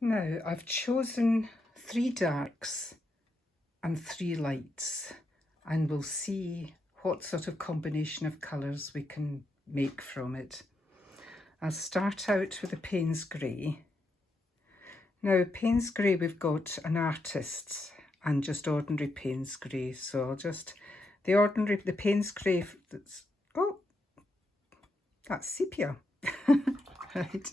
Now I've chosen 3 darks and 3 lights, and we'll see what sort of combination of colours we can make from it. I'll start out with the Payne's Grey. Now Payne's Grey, we've got an artist's and just ordinary Payne's Grey, so I'll just, the Payne's Grey, that's, oh, that's sepia, right.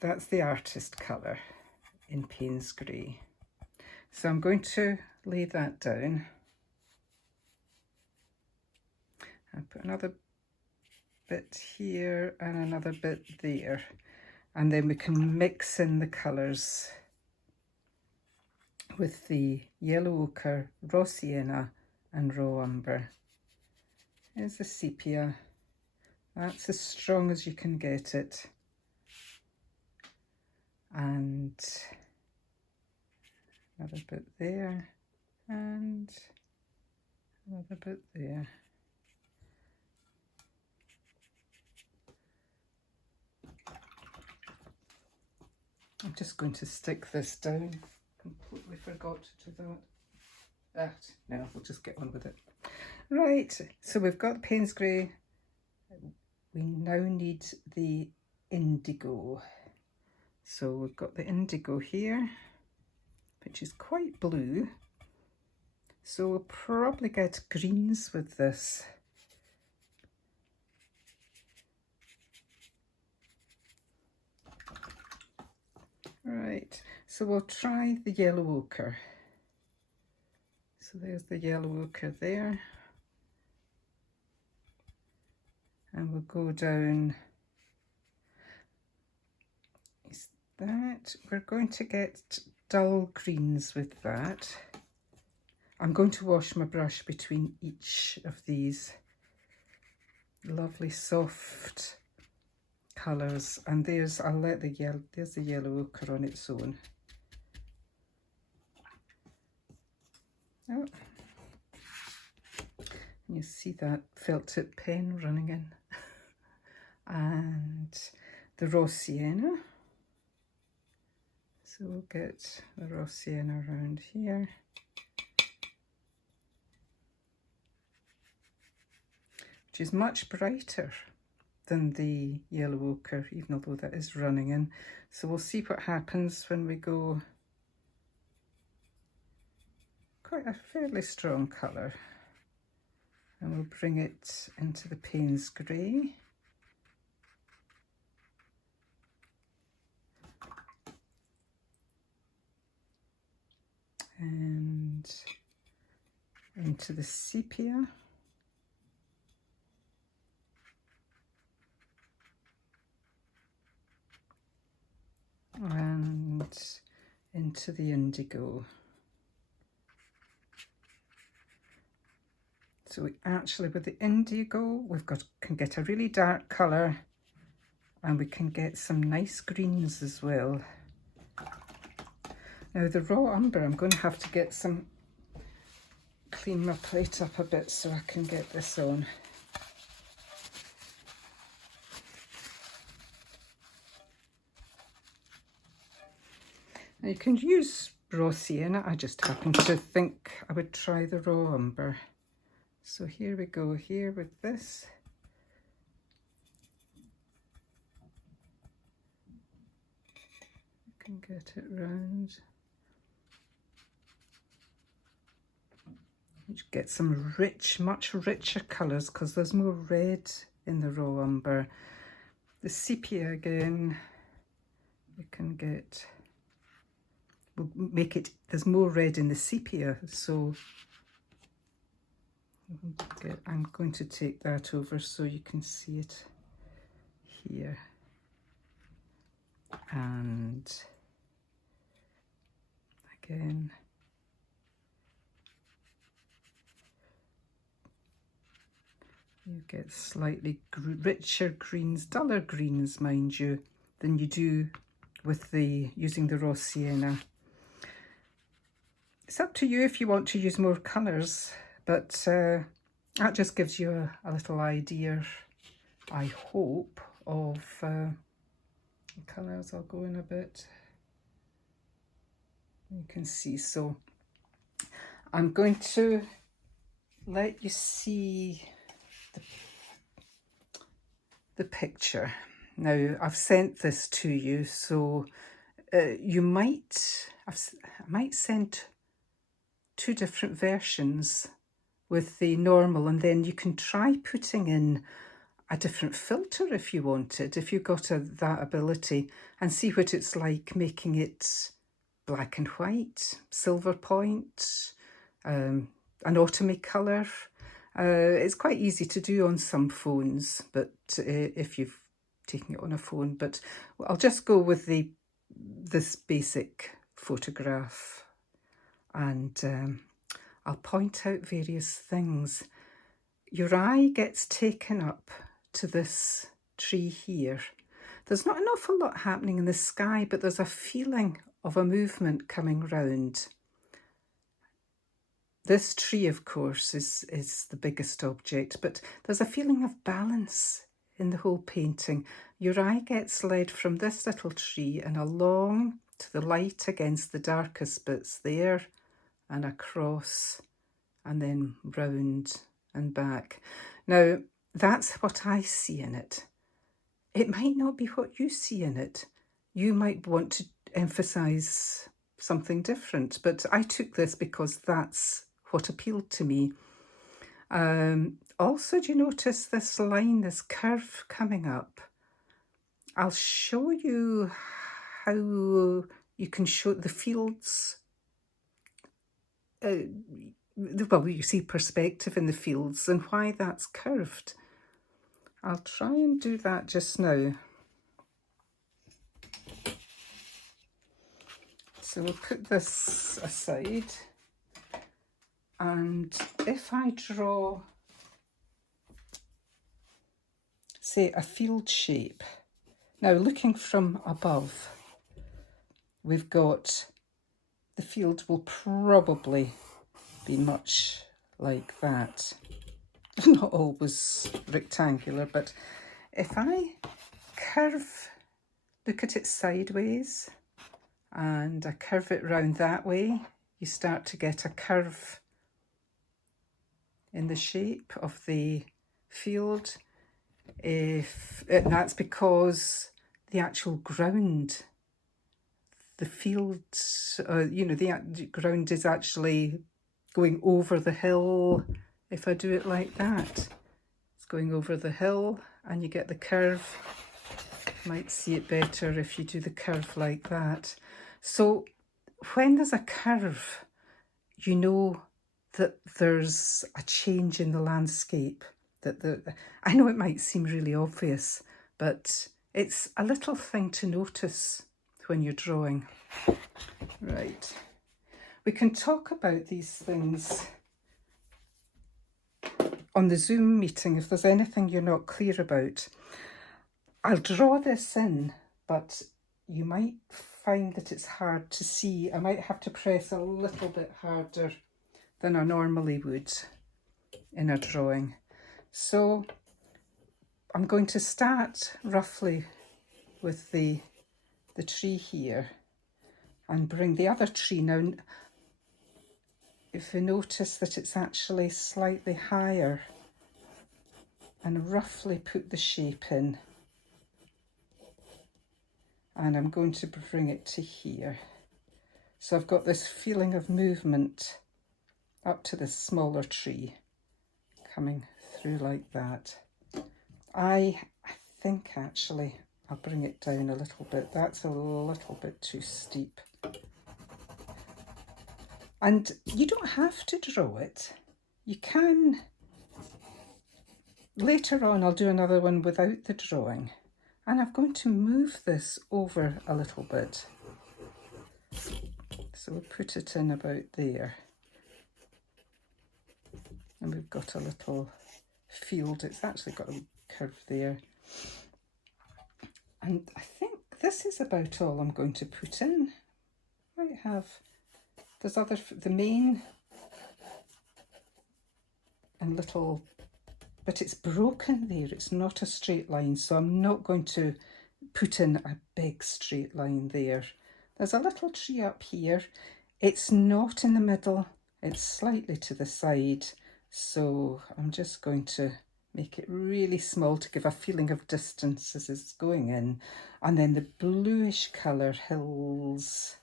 That's the artist colour in Payne's Grey. So I'm going to lay that down. I'll put another bit here and another bit there. And then we can mix in the colours with the yellow ochre, raw sienna and raw umber. Here's the sepia. That's as strong as you can get it. And another bit there and another bit there. I'm just going to stick this down. Completely forgot to do that. No, we'll just get on with it. Right, so we've got Payne's Grey. We now need the indigo. So we've got the indigo here, which is quite blue. So we'll probably get greens with this. Right, so we'll try the yellow ochre. So there's the yellow ochre there. And we'll go down. Is that? We're going to get dull greens with that. I'm going to wash my brush between each of these lovely soft colours, and there's, I'll let the yellow, there's the yellow ochre on its own. Oh, you see that felt tip pen running in. And the raw sienna. So we'll get the raw sienna around here. Which is much brighter than the yellow ochre, even though that is running in. So we'll see what happens when we go. Quite a fairly strong colour. And we'll bring it into the Payne's Grey. And into the sepia. And into the indigo. So we actually, with the indigo, can get a really dark colour, and we can get some nice greens as well. Now the raw umber, I'm going to have to get some, clean my plate up a bit so I can get this on. Now you can use raw sienna, I just happen to think I would try the raw umber. So here we go, here with this. I can get it round. You get some rich, much richer colours because there's more red in the raw umber. The sepia again, you can get, we'll make it, there's more red in the sepia, so I'm going to take that over so you can see it here. And again, you get slightly richer greens, duller greens, mind you, than you do with the using the raw sienna. It's up to you if you want to use more colours, but that just gives you a little idea, I hope, of the colours. I'll go in a bit. You can see. So I'm going to let you see the picture. Now, I've sent this to you, so you might, I might send 2 different versions with the normal, and then you can try putting in a different filter if you wanted, if you've got that ability, and see what it's like making it black and white, silver point, an autumny colour. It's quite easy to do on some phones, but if you've taken it on a phone, but I'll just go with this basic photograph, and I'll point out various things. Your eye gets taken up to this tree here. There's not an awful lot happening in the sky, but there's a feeling of a movement coming round. This tree, of course, is the biggest object, but there's a feeling of balance in the whole painting. Your eye gets led from this little tree and along to the light against the darkest bits there, and across, and then round and back. Now, that's what I see in it. It might not be what you see in it. You might want to emphasise something different, but I took this because that's what appealed to me. Also, do you notice this line, this curve coming up? I'll show you how you can show the fields. Well, you see perspective in the fields and why that's curved. I'll try and do that just now. So we'll put this aside. And if I draw, say, a field shape, now looking from above, we've got the field will probably be much like that. Not always rectangular, but if I curve, look at it sideways, and I curve it round that way, you start to get a curve in the shape of the field. That's because the actual ground, the field, the ground is actually going over the hill. If I do it like that, it's going over the hill and you get the curve. You might see it better if you do the curve like that. So when there's a curve, you know that there's a change in the landscape. I know it might seem really obvious, but it's a little thing to notice when you're drawing. Right. We can talk about these things on the Zoom meeting if there's anything you're not clear about. I'll draw this in, but you might find that it's hard to see. I might have to press a little bit harder than I normally would in a drawing. So I'm going to start roughly with the tree here and bring the other tree. Now, if you notice that it's actually slightly higher, and roughly put the shape in. And I'm going to bring it to here. So I've got this feeling of movement up to this smaller tree coming through like that. I think actually I'll bring it down a little bit. That's a little bit too steep. And you don't have to draw it. You can. Later on I'll do another one without the drawing. And I'm going to move this over a little bit. So we'll put it in about there. And we've got a little field. It's actually got a curve there. And I think this is about all I'm going to put in. Might have, there's the main and little, but it's broken there. It's not a straight line, so I'm not going to put in a big straight line there. There's a little tree up here. It's not in the middle, it's slightly to the side, so I'm just going to make it really small to give a feeling of distance as it's going in. And then the bluish colour hills,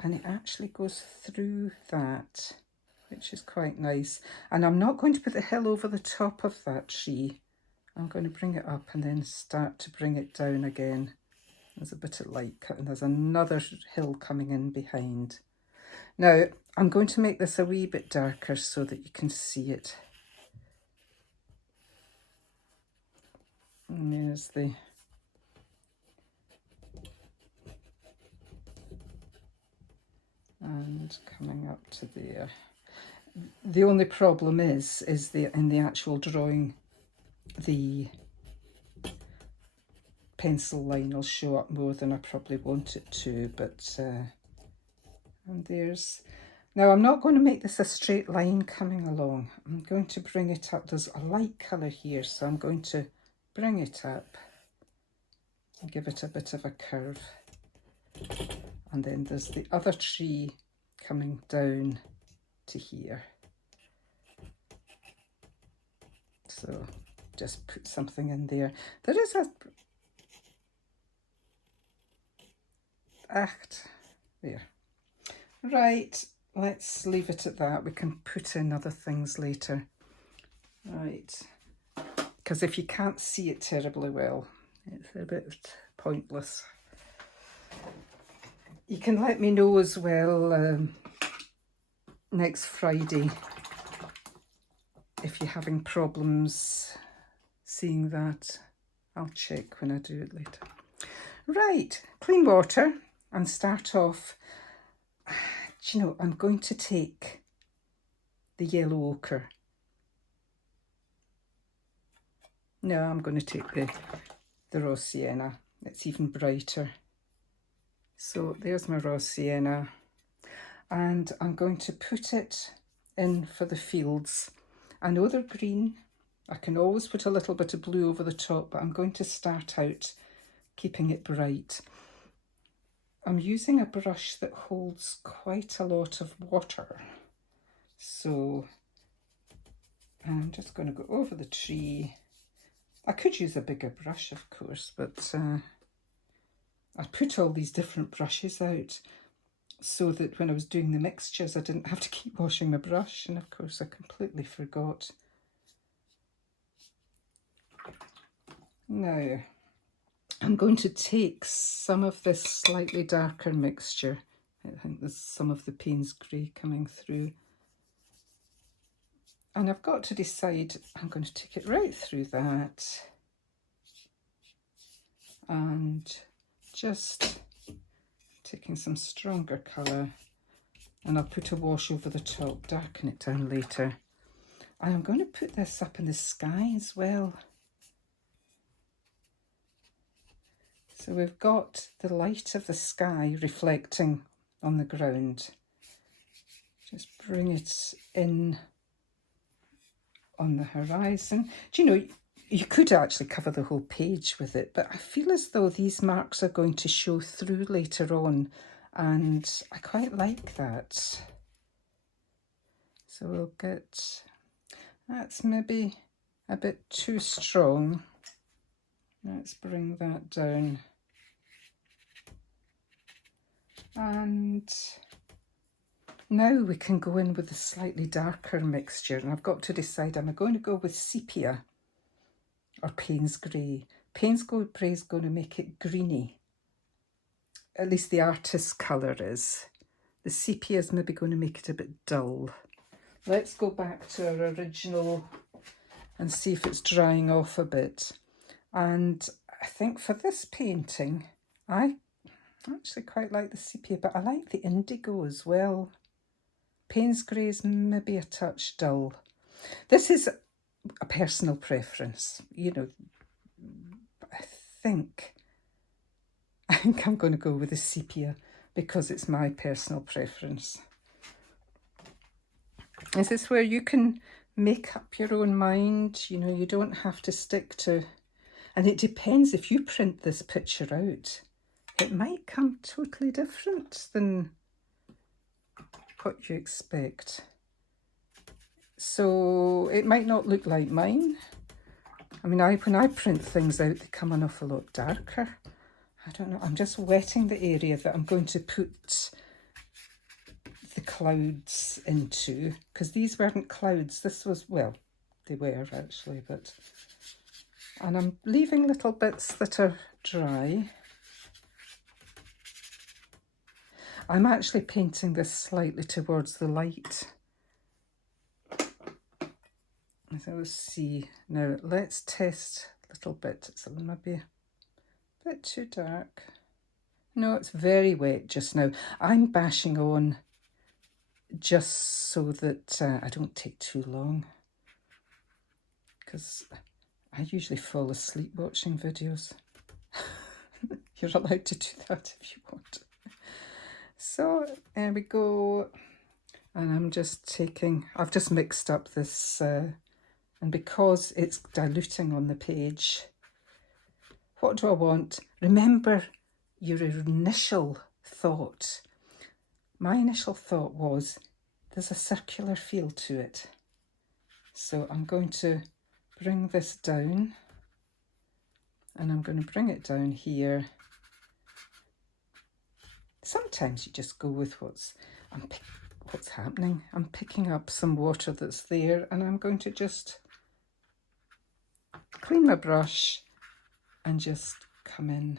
and it actually goes through that, which is quite nice. And I'm not going to put the hill over the top of that tree. I'm going to bring it up and then start to bring it down again. There's a bit of light cut and there's another hill coming in behind. Now I'm going to make this a wee bit darker so that you can see it. And there's the and coming up to there. The only problem is in the actual drawing, the pencil line will show up more than I probably want it to, but and there's, now I'm not going to make this a straight line coming along. I'm going to bring it up. There's a light colour here, so I'm going to bring it up and give it a bit of a curve. And then there's the other tree coming down to here. So just put something in there. There is a act there. Right, let's leave it at that. We can put in other things later. Right, because if you can't see it terribly well, it's a bit pointless. You can let me know as well next Friday if you're having problems seeing that. I'll check when I do it later. Right, clean water and start off. Do you know, I'm going to take the yellow ochre. No, I'm going to take the raw sienna. It's even brighter. So there's my raw sienna. And I'm going to put it in for the fields. I know they're green. I can always put a little bit of blue over the top, but I'm going to start out keeping it bright. I'm using a brush that holds quite a lot of water. So I'm just going to go over the tree. I could use a bigger brush, of course, but I put all these different brushes out so that when I was doing the mixtures, I didn't have to keep washing my brush. And of course, I completely forgot. Now, I'm going to take some of this slightly darker mixture. I think there's some of the Payne's Grey coming through. And I've got to decide, I'm going to take it right through that. And just taking some stronger colour. And I'll put a wash over the top, darken it down later. And I'm going to put this up in the sky as well. So we've got the light of the sky reflecting on the ground. Just bring it in on the horizon. Do you know, you could actually cover the whole page with it, but I feel as though these marks are going to show through later on, and I quite like that. So we'll get, that's maybe a bit too strong. Let's bring that down. And now we can go in with a slightly darker mixture. And I've got to decide, am I going to go with sepia or Payne's Grey? Payne's Grey is going to make it greeny. At least the artist's colour is. The sepia is maybe going to make it a bit dull. Let's go back to our original and see if it's drying off a bit. And I think for this painting, I actually quite like the sepia, but I like the indigo as well. Payne's Grey is maybe a touch dull. This is a personal preference, you know. I think I'm going to go with the sepia because it's my personal preference. Is this where you can make up your own mind. You know, you don't have to stick to, and it depends if you print this picture out, it might come totally different than what you expect. So it might not look like mine. I mean, when I print things out, they come an awful lot darker. I don't know, I'm just wetting the area that I'm going to put the clouds into, because these weren't clouds, this was, well, they were actually, but, and I'm leaving little bits that are dry. I'm actually painting this slightly towards the light. So let's see, now let's test a little bit. It's maybe a bit too dark. No, it's very wet just now. I'm bashing on just so that I don't take too long, because I usually fall asleep watching videos. You're allowed to do that if you want. So there we go. And I'm just taking, I've just mixed up this, and because it's diluting on the page, what do I want? Remember your initial thought. My initial thought was, there's a circular feel to it. So I'm going to bring this down, and I'm going to bring it down here. Sometimes you just go with what's happening. I'm picking up some water that's there, and I'm going to just clean my brush and just come in.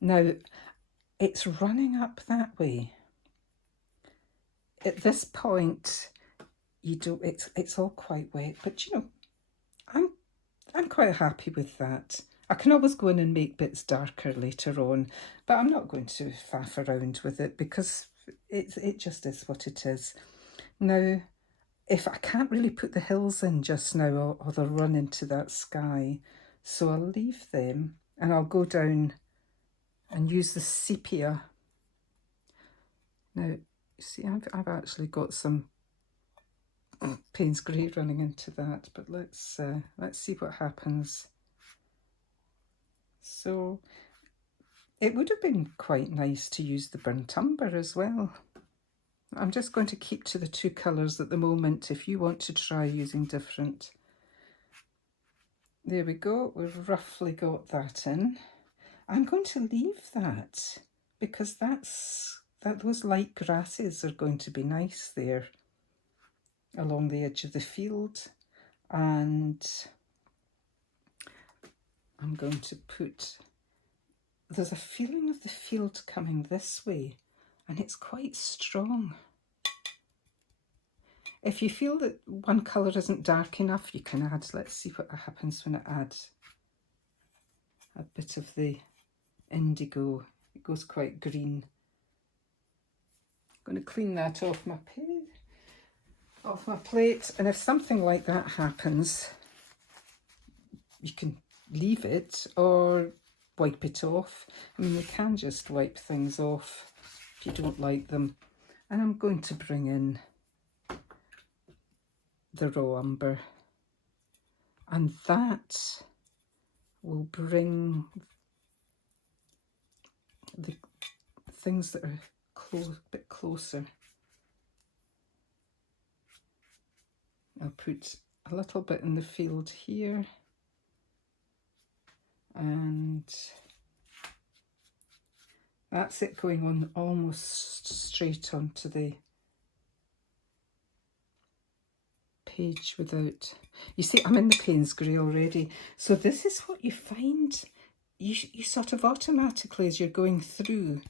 Now, it's running up that way. At this point, you don't. It's all quite wet, but you know, I'm quite happy with that. I can always go in and make bits darker later on, but I'm not going to faff around with it because it just is what it is. Now, if I can't really put the hills in just now, or they'll run into that sky, so I'll leave them and I'll go down and use the sepia. Now, you see, I've actually got some Payne's Grey running into that, but let's see what happens. So it would have been quite nice to use the burnt umber as well. I'm just going to keep to the two colours at the moment. If you want to try using different. There we go, we've roughly got that in. I'm going to leave that because those light grasses are going to be nice there along the edge of the field, and I'm going to put, there's a feeling of the field coming this way and it's quite strong. If you feel that one colour isn't dark enough, you can add, let's see what happens when I add a bit of the indigo. It goes quite green. I'm going to clean that off my plate, and if something like that happens, you can leave it or wipe it off. I mean, you can just wipe things off if you don't like them. And I'm going to bring in the raw umber, and that will bring the things that are a bit closer. I'll put a little bit in the field here, and that's it, going on almost straight onto the page without, you see, I'm in the Payne's Grey already. So this is what you find, you sort of automatically, as you're going through,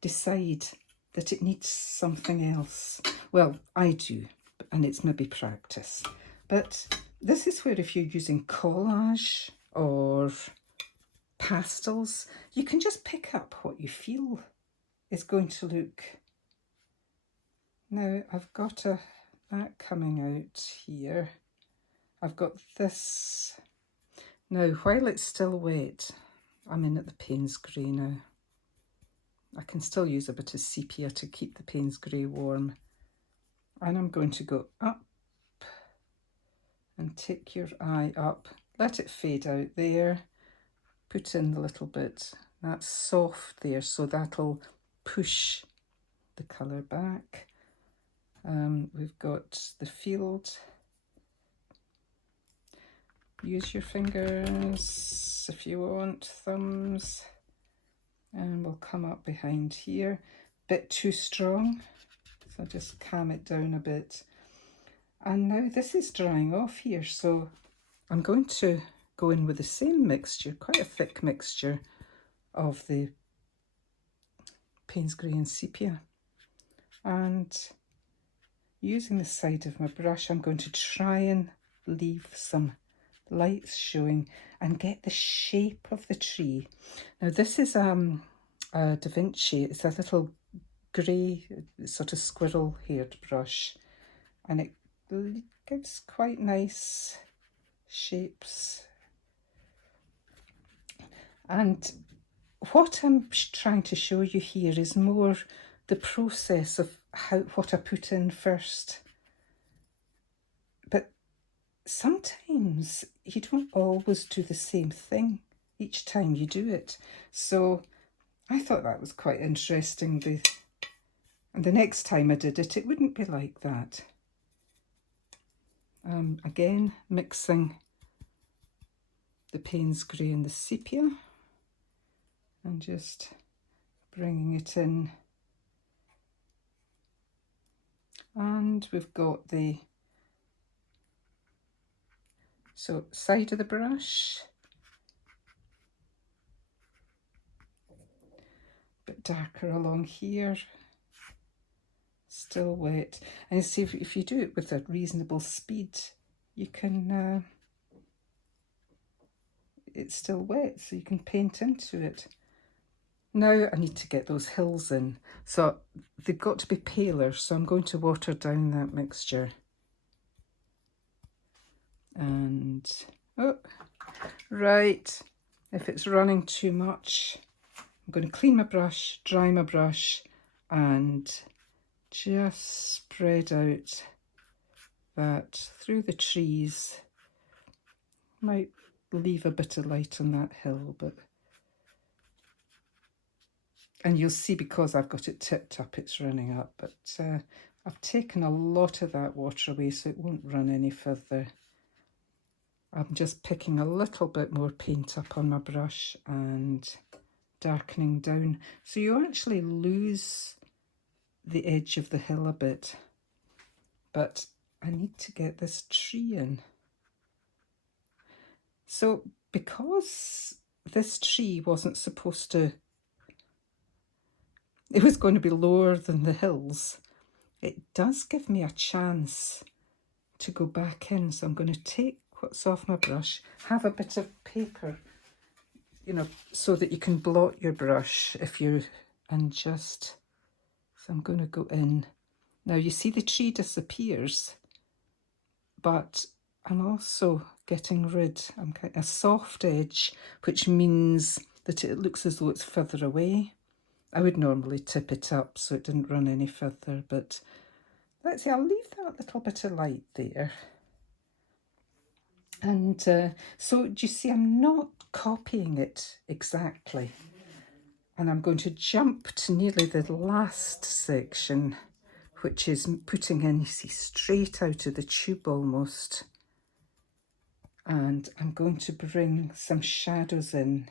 decide that it needs something else. Well, I do, and it's maybe practice. But this is where, if you're using collage or pastels, you can just pick up what you feel is going to look. Now I've got that coming out here. I've got this. Now, while it's still wet, I'm in at the Payne's Grey now. I can still use a bit of sepia to keep the Payne's grey warm. And I'm going to go up and take your eye up. Let it fade out there. Put in a little bit. That's soft there, so that'll push the colour back. We've got the field. Use your fingers if you want, thumbs. And we'll come up behind here. Bit too strong, so just calm it down a bit. And now this is drying off here, so I'm going to go in with the same mixture, quite a thick mixture of the Payne's grey and sepia. And using the side of my brush, I'm going to try and leave some lights showing and get the shape of the tree. Now this is a Da Vinci. It's a little grey sort of squirrel haired brush, and it gives quite nice shapes. And what I'm trying to show you here is more the process of what I put in first. But sometimes you don't always do the same thing each time you do it. So I thought that was quite interesting. And the next time I did it, it wouldn't be like that. Again, mixing the Payne's grey and the sepia and just bringing it in. And we've got the side of the brush, a bit darker along here, still wet. And you see, if you do it with a reasonable speed, you can, it's still wet, so you can paint into it. Now I need to get those hills in, so they've got to be paler, so I'm going to water down that mixture. And, oh, right, if it's running too much, I'm going to clean my brush, dry my brush, and just spread out that through the trees. Might leave a bit of light on that hill, but... And you'll see, because I've got it tipped up, it's running up, but I've taken a lot of that water away, so it won't run any further. I'm just picking a little bit more paint up on my brush and darkening down. So you actually lose the edge of the hill a bit. But I need to get this tree in. So because this tree wasn't supposed to, it was going to be lower than the hills, it does give me a chance to go back in. So I'm going to take what's off my brush, have a bit of paper, you know, so that you can blot your brush if you, and just, so I'm going to go in. Now you see the tree disappears, but I'm also getting rid, I'm getting a soft edge, which means that it looks as though it's further away. I would normally tip it up so it didn't run any further, but let's see, I'll leave that little bit of light there. And so do you see, I'm not copying it exactly. And I'm going to jump to nearly the last section, which is putting in, you see, straight out of the tube almost. And I'm going to bring some shadows in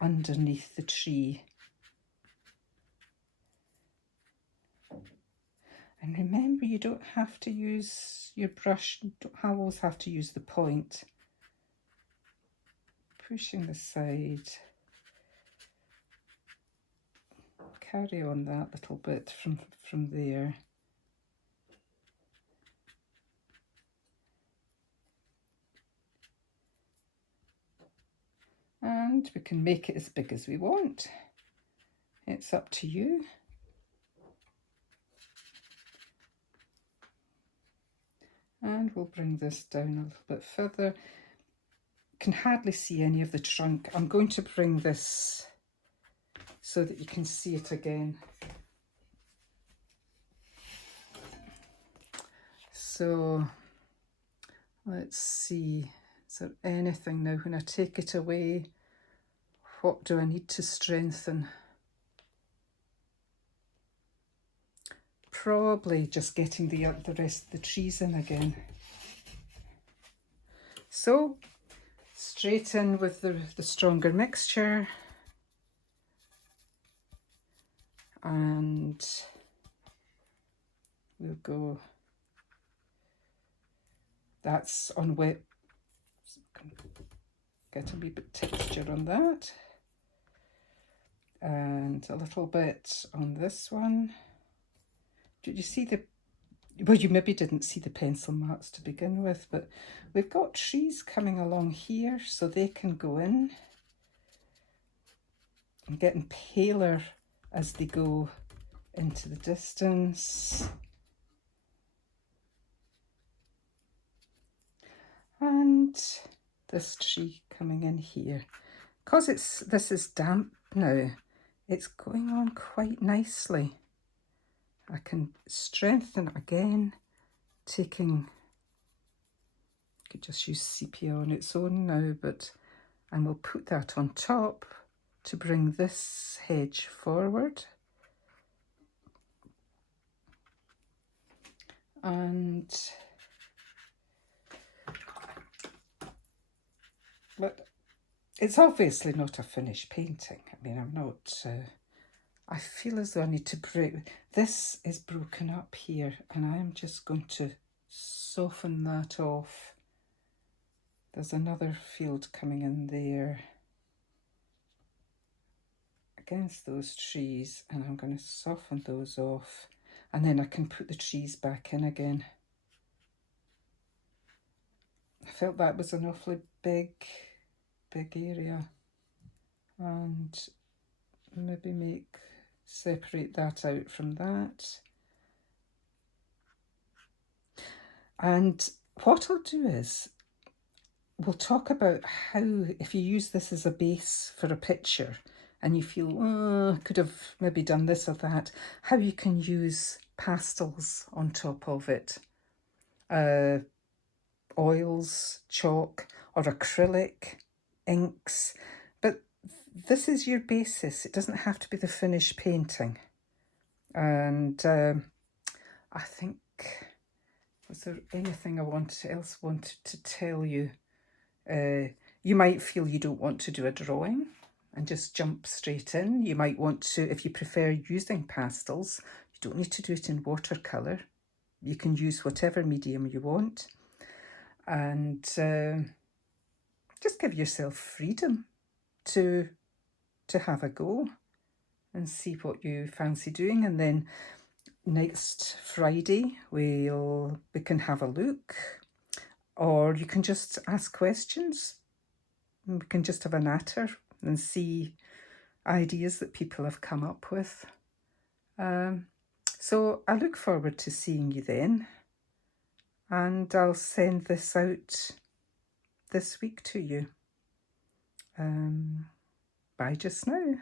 underneath the tree. And remember, you don't have to use your brush, you don't always have to use the point. Pushing the side. Carry on that little bit from there. And we can make it as big as we want. It's up to you. And we'll bring this down a little bit further. Can hardly see any of the trunk. I'm going to bring this so that you can see it again. So let's see, is there anything now when I take it away? What do I need to strengthen? Probably just getting the rest of the trees in again. So straight in with the stronger mixture, and we'll go, that's on wet, get a wee bit texture on that, and a little bit on this one. Did you see the, well, you maybe didn't see the pencil marks to begin with, but we've got trees coming along here, so they can go in and getting paler as they go into the distance. And this tree coming in here. Because this is damp now, it's going on quite nicely. I can strengthen it again, taking, I could just use sepia on its own now, and we'll put that on top to bring this hedge forward. And but it's obviously not a finished painting. I mean, I'm not, I feel as though I need to break, this is broken up here, and I am just going to soften that off. There's another field coming in there against those trees, and I'm going to soften those off, and then I can put the trees back in again. I felt that was an awfully big area, and maybe separate that out from that. And what I'll do is, we'll talk about how, if you use this as a base for a picture and you feel, oh, I could have maybe done this or that, how you can use pastels on top of it. Oils, chalk, or acrylic, inks. But this is your basis. It doesn't have to be the finished painting. And I think, was there anything else wanted to tell you? You might feel you don't want to do a drawing and just jump straight in. You might want to, if you prefer using pastels, you don't need to do it in watercolour. You can use whatever medium you want, and just give yourself freedom to have a go and see what you fancy doing. And then next Friday we can have a look, or you can just ask questions. We can just have a natter and see ideas that people have come up with. So I look forward to seeing you then, and I'll send this out this week to you. Bye just now.